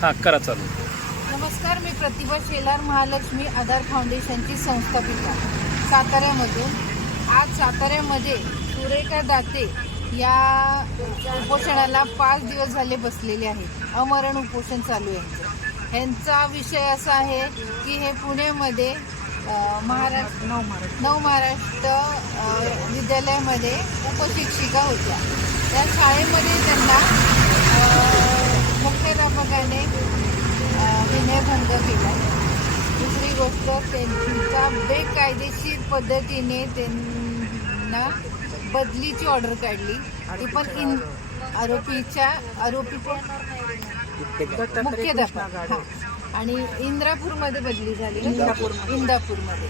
हां करा चालू. नमस्कार मी प्रतिभा शेलार महालक्ष्मी आधार फाउंडेशनची संस्थापिका. साताऱ्यामधून. आज साताऱ्यामध्ये सुरेखा दाते या उपोषणाला पाच दिवस झाले बसलेले आहेत. अमरण उपोषण चालू आहे. यांचं. यांचा विषय असा आहे की हे पुण्यामध्ये महाराष्ट्र नव महाराष्ट्र. नव महाराष्ट्र विद्यालयामध्ये उपशिक्षिका होत्या. त्या शाळेमध्ये त्यांना अ, मुख्याध्यापकाने अ, विनयभंग केला. दुसरी गोष्ट त्यांचा बेकायदेशीर पद्धतीने त्यांना बदलीची ऑर्डर काढली. ती पण इन आरोपीच्या आरोपी पण मुख्याध्यापक हा. आणि इंद्रापूरमध्ये बदली झाली. इंदापूर इंदापूरमध्ये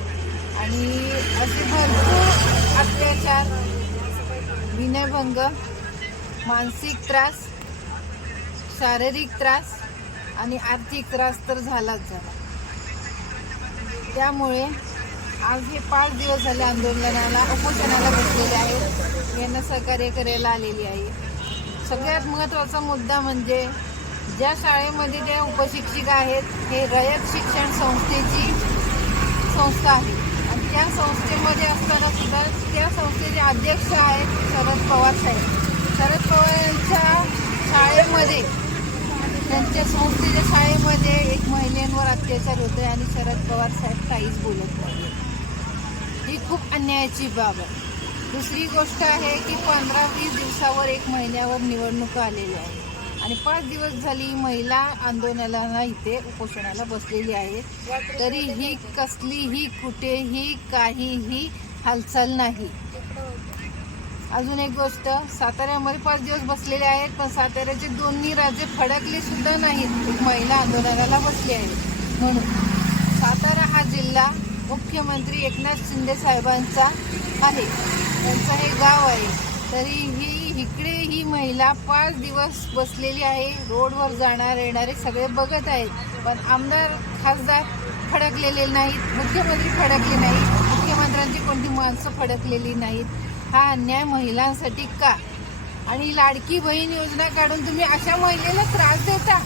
आणि असे भरपूर अत्याचार विनयभंग मानसिक त्रास शारीरिक त्रास आणि आर्थिक त्रास तर झालाच झाला. त्यामुळे आज हे पाच दिवस झाले आंदोलनाला उपोषणाला बसलेले आहेत. यांना सहकार्य करायला आलेली आहे. सगळ्यात महत्त्वाचा मुद्दा म्हणजे ज्या शाळेमध्ये ज्या उपशिक्षिका आहेत हे रयत शिक्षण संस्थेची संस्था आहे. आणि त्या संस्थेमध्ये असताना सुद्धा त्या संस्थेचे अध्यक्ष आहेत शरद पवार साहेब. शरद पवार यांच्या शाळेमध्ये त्यांच्या संस्थेच्या शाळेमध्ये एक महिलेंवर अत्याचार होतोय आणि शरद पवार साहेब काहीच बोलत नाही ही खूप अन्यायाची बाब आहे. दुसरी गोष्ट आहे की पंधरा वीस दिवसावर एक महिन्यावर निवडणुका आलेल्या आहे. आणि पाच दिवस झाली महिला आंदोलनाला इथे उपोषणाला बसलेली आहे. तरीही कसलीही कुठेही काहीही हालचाल नाही. अजून एक गोष्ट साताऱ्यामध्ये पाच दिवस बसलेले आहेत पण साताऱ्याचे दोन्ही राज्य फडकले सुद्धा नाहीत. एक महिला आंदोलनाला बसली आहे. म्हणून सातारा हा जिल्हा मुख्यमंत्री एकनाथ शिंदे साहेबांचा आहे. त्यांचं हे गाव आहे. तरीही इकडे ही महिला पाच दिवस बसलेली आहे. रोडवर जाणार येणारे सगळे बघत आहेत. पण आमदार खासदार फडकलेले नाहीत. मुख्यमंत्री फडकले नाहीत. मुख्यमंत्र्यांची कोणती माणसं फडकलेली नाहीत. हा अन्याय महिलांसाठी का? आणि लाडकी बहीण योजना काढून तुम्ही अशा महिलेला त्रास देता?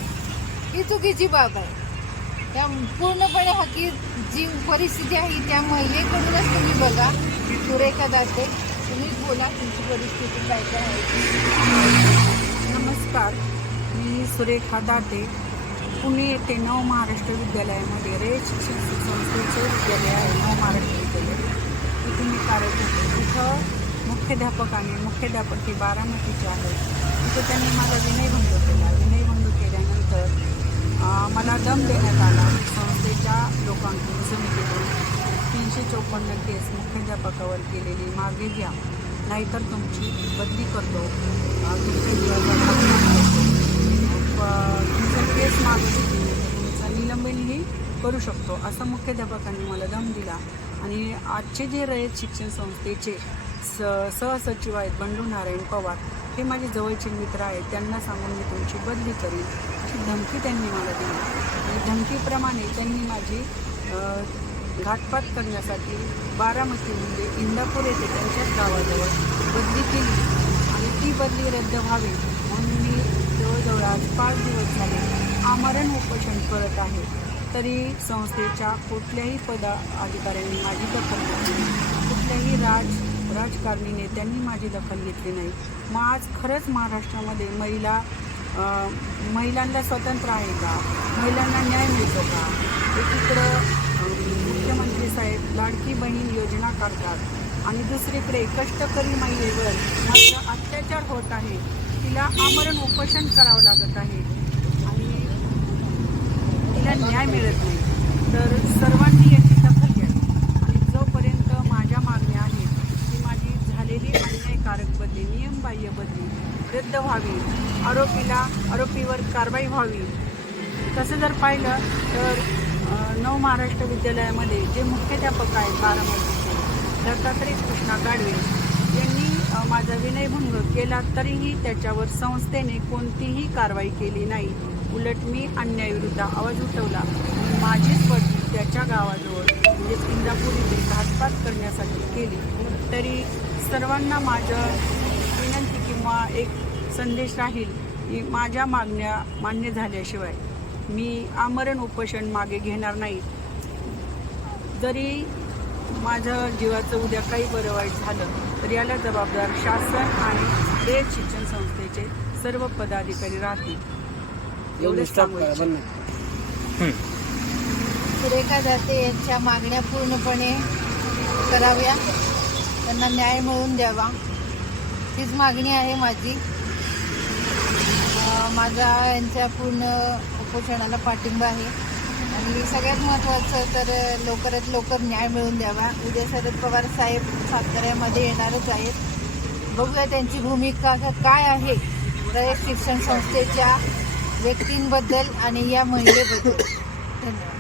ही चुकीची बाब आहे. त्या पूर्णपणे हकी जी परिस्थिती आहे त्या महिलेकडूनच तुम्ही बघा. सुरेखा दाते तुम्ही बोला तुमची परिस्थिती काय काय आहे. नमस्कार. मी सुरेखा दाते. पुणे येथे नव महाराष्ट्र विद्यालयामध्ये रे शिक्षण संस्थेचे विद्यालय आहे नव महाराष्ट्र विद्यालय. तिथे मी कार्यरत होते तिथं मुख्याध्यापकाने मुख्याध्यापक हे बारामतीचे आहेत. तिथं त्यांनी माझा विनयभंग केला. विनयभंग केल्यानंतर मला दम देण्यात आला. संस्थेच्या लोकांकडून समितीकडून तीनशे चौपन्न केस मुख्याध्यापकावर केलेली मागे घ्या. नाहीतर तुमची बदली करतो. तुमच्या प- तुमचं केस मागे घेतली तुमचं निलंबनही करू शकतो असं मुख्याध्यापकांनी मला दम दिला. आणि आजचे जे रयत शिक्षण संस्थेचे स सहसचिव आहेत बंडू नारायण पवार. हे माझे जवळचे मित्र आहेत. त्यांना सांगून मी तुमची बदली करीन. अशी धमकी त्यांनी मला दिली. आणि धमकीप्रमाणे त्यांनी माझी घाटपात करण्यासाठी बारामतीमध्ये म्हणजे इंदापूर येथे त्यांच्याच गावाजवळ बदली केली. आणि ती बदली रद्द व्हावी म्हणून मी जवळजवळ आज पाच दिवस झाले आमरण उपोषण करत आहे. तरी संस्थेच्या कुठल्याही पदा अधिकाऱ्यांनी माझी दखल घेतली कुठल्याही राज राजकारणी नेत्यांनी माझी दखल घेतली नाही. मग आज खरंच महाराष्ट्रामध्ये महिला महिलांना स्वतंत्र आहे का? महिलांना न्याय मिळतो का? एकीकडं मुख्यमंत्री साहेब लाडकी बहीण योजना काढतात आणि दुसरीकडे कष्टकरी महिलेवर मात्र अत्याचार होत आहे. तिला आमरण उपोषण करावं लागत आहे. आणि तिला न्याय मिळत नाही. तर सर्वांनी याची दखल घ्यावी आणि जोपर्यंत माझ्या मागण्या आहेत की माझी झालेली अन्यायकारक बदली नियमबाह्य बदली रद्द व्हावी. आरोपीला आरोपीवर कारवाई व्हावी. तसं जर पाहिलं तर नव महाराष्ट्र विद्यालयामध्ये जे मुख्याध्यापक आहेत बारामतीचे दत्तात्रय कृष्णा गाडवे यांनी माझा विनयभंग केला तरीही त्याच्यावर संस्थेने कोणतीही कारवाई केली नाही. उलट मी अन्यायाविरुद्ध आवाज उठवला. माझीच बदली त्याच्या गावाजवळ म्हणजे इंदापूर इथे घातपात करण्यासाठी केली. तरी सर्वांना माझं विनंती किंवा एक संदेश राहील की माझ्या मागण्या मान्य झाल्याशिवाय मी आमरण उपोषण मागे घेणार नाही. जरी माझं जीवाचं उद्या काही बरं वाईट झालं तर याला जबाबदार शासन आणि रयत शिक्षण संस्थेचे सर्व पदाधिकारी राहतील. एवढेच. सुरेखा जाते यांच्या मागण्या पूर्णपणे कराव्या. त्यांना न्याय मिळवून द्यावा. तीच मागणी आहे माझी. माझा यांच्या पूर्ण उपोषणाला पाठिंबा आहे. आणि सगळ्यात महत्त्वाचं तर लवकरात लवकर न्याय मिळून द्यावा. उद्या शरद पवार साहेब साताऱ्यामध्ये येणारच आहेत. बघूया त्यांची भूमिका काय आहे. रयत शिक्षण संस्थेच्या व्यक्तींबद्दल आणि या महिलेबद्दल. धन्यवाद.